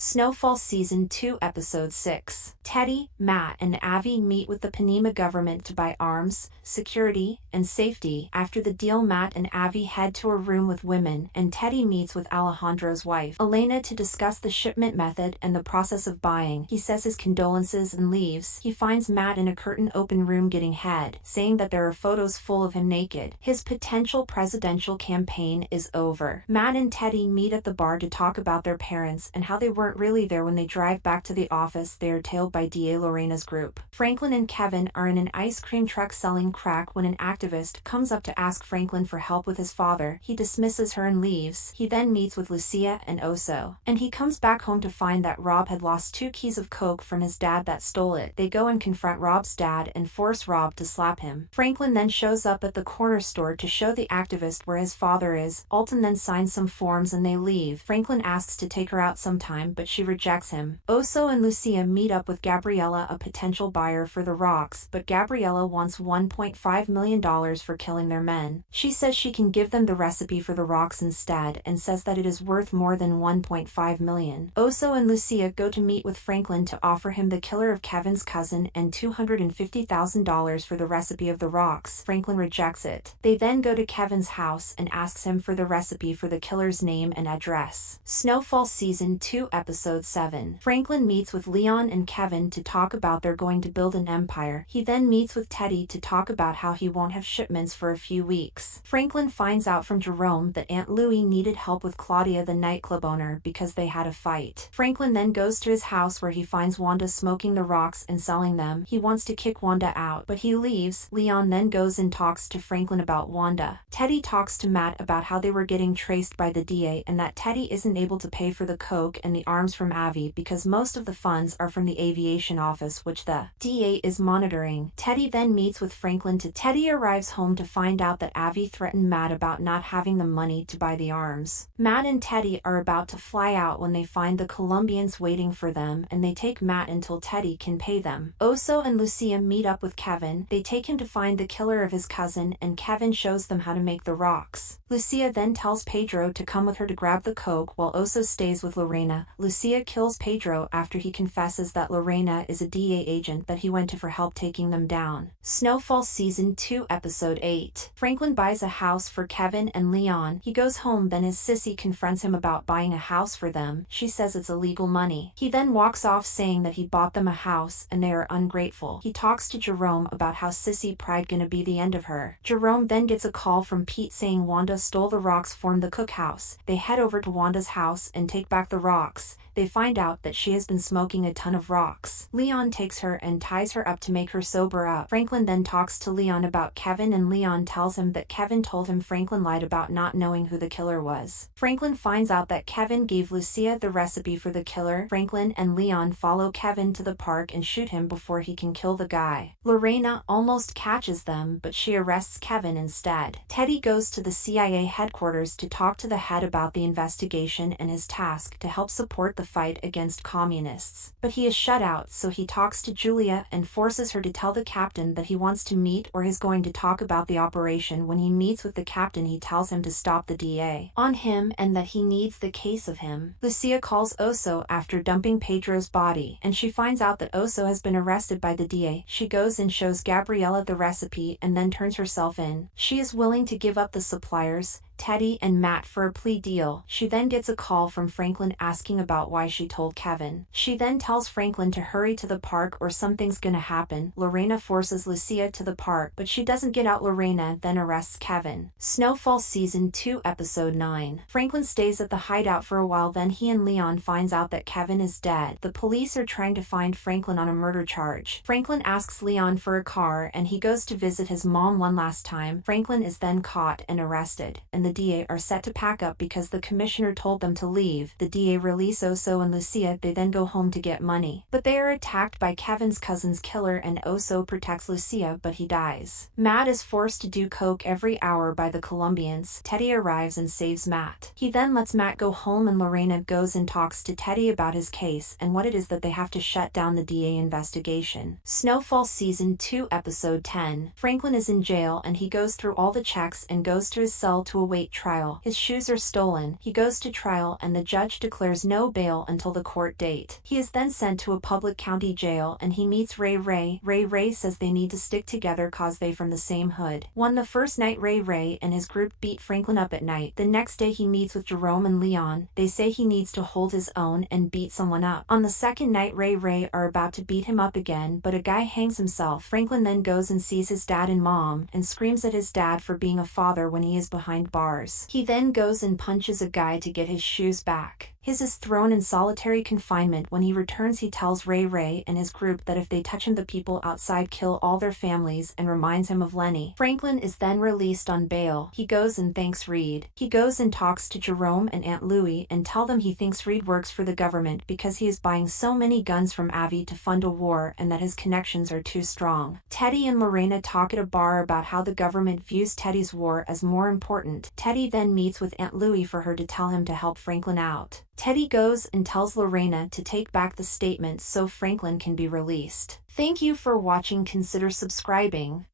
Snowfall Season 2 Episode 6. Teddy, Matt, and Avi meet with the Panema government to buy arms, security, and safety. After the deal, Matt and Avi head to a room with women, and Teddy meets with Alejandro's wife, Elena, to discuss the shipment method and the process of buying. He says his condolences and leaves. He finds Matt in a curtain-open room getting head, saying that there are photos full of him naked. His potential presidential campaign is over. Matt and Teddy meet at the bar to talk about their parents and how they weren't really there. When they drive back to the office, they are tailed by DA Lorena's group. Franklin and Kevin are in an ice cream truck selling crack when an activist comes up to ask Franklin for help with his father. He dismisses her and leaves. He then meets with Lucia and Oso, and he comes back home to find that Rob had lost 2 keys of coke from his dad that stole it. They go and confront Rob's dad and force Rob to slap him. Franklin then shows up at the corner store to show the activist where his father is. Alton then signs some forms and they leave. Franklin asks to take her out sometime, but she rejects him. Oso and Lucia meet up with Gabriella, a potential buyer for the rocks, but Gabriella wants $1.5 million for killing their men. She says she can give them the recipe for the rocks instead, and says that it is worth more than $1.5 million. Oso and Lucia go to meet with Franklin to offer him the killer of Kevin's cousin and $250,000 for the recipe of the rocks. Franklin rejects it. They then go to Kevin's house and asks him for the recipe for the killer's name and address. Snowfall Season 2 Episode 7. Franklin meets with Leon and Kevin to talk about they're going to build an empire. He then meets with Teddy to talk about how he won't have shipments for a few weeks. Franklin finds out from Jerome that Aunt Louie needed help with Claudia, the nightclub owner, because they had a fight. Franklin then goes to his house where he finds Wanda smoking the rocks and selling them. He wants to kick Wanda out, but he leaves. Leon then goes and talks to Franklin about Wanda. Teddy talks to Matt about how they were getting traced by the DA and that Teddy isn't able to pay for the coke and the arms from Avi because most of the funds are from the aviation office, which the DA is monitoring. Teddy then meets with Franklin. Teddy arrives home to find out that Avi threatened Matt about not having the money to buy the arms. Matt and Teddy are about to fly out when they find the Colombians waiting for them, and they take Matt until Teddy can pay them. Oso and Lucia meet up with Kevin. They take him to find the killer of his cousin, and Kevin shows them how to make the rocks. Lucia then tells Pedro to come with her to grab the coke while Oso stays with Lorena. Lucia kills Pedro after he confesses that Lorena is a DA agent that he went to for help taking them down. Snowfall Season 2 Episode 8. Franklin buys a house for Kevin and Leon. He goes home, then his sissy confronts him about buying a house for them. She says it's illegal money. He then walks off saying that he bought them a house and they are ungrateful. He talks to Jerome about how sissy pride gonna be the end of her. Jerome then gets a call from Pete saying Wanda stole the rocks from the cookhouse. They head over to Wanda's house and take back the rocks. They find out that she has been smoking a ton of rocks. Leon takes her and ties her up to make her sober up. Franklin then talks to Leon about Kevin, and Leon tells him that Kevin told him Franklin lied about not knowing who the killer was. Franklin finds out that Kevin gave Lucia the recipe for the killer. Franklin and Leon follow Kevin to the park and shoot him before he can kill the guy. Lorena almost catches them, but she arrests Kevin instead. Teddy goes to the CIA headquarters to talk to the head about the investigation and his task to help support the fight against communists. But he is shut out, so he talks to Julia and forces her to tell the captain that he wants to meet or is going to talk about the operation. When he meets with the captain, he tells him to stop the DA on him and that he needs the case of him. Lucia calls Oso after dumping Pedro's body, and she finds out that Oso has been arrested by the DA. She goes and shows Gabriella the recipe and then turns herself in. She is willing to give up the suppliers, Teddy and Matt, for a plea deal. She then gets a call from Franklin asking about why she told Kevin. She then tells Franklin to hurry to the park or something's gonna happen. Lorena forces Lucia to the park, but she doesn't get out. Lorena then arrests Kevin. Snowfall Season 2 Episode 9. Franklin stays at the hideout for a while, then he and Leon finds out that Kevin is dead. The police are trying to find Franklin on a murder charge. Franklin asks Leon for a car and he goes to visit his mom one last time. Franklin is then caught and arrested, and the DA are set to pack up because the commissioner told them to leave. The DA release Oso and Lucia. They then go home to get money, but they are attacked by Kevin's cousin's killer, and Oso protects Lucia, but he dies. Matt is forced to do coke every hour by the Colombians. Teddy arrives and saves Matt. He then lets Matt go home, and Lorena goes and talks to Teddy about his case and what it is that they have to shut down the DA investigation. Snowfall Season 2 Episode 10. Franklin is in jail and he goes through all the checks and goes to his cell to await await trial. His shoes are stolen. He goes to trial and the judge declares no bail until the court date. He is then sent to a public county jail and he meets Ray Ray. Ray says they need to stick together cause they from the same hood. The first night Ray and his group beat Franklin up at night. The next day he meets with Jerome and Leon. They say he needs to hold his own and beat someone up. On the second night Ray are about to beat him up again, but a guy hangs himself. Franklin then goes and sees his dad and mom and screams at his dad for being a father when he is behind bars. He then goes and punches a guy to get his shoes back. His is thrown in solitary confinement. When he returns he tells Ray and his group that if they touch him the people outside kill all their families and reminds him of Lenny. Franklin is then released on bail. He goes and thanks Reed. He goes and talks to Jerome and Aunt Louie and tell them he thinks Reed works for the government because he is buying so many guns from Avi to fund a war and that his connections are too strong. Teddy and Lorena talk at a bar about how the government views Teddy's war as more important. Teddy then meets with Aunt Louie for her to tell him to help Franklin out. Teddy goes and tells Lorena to take back the statement so Franklin can be released. Thank you for watching. Consider subscribing.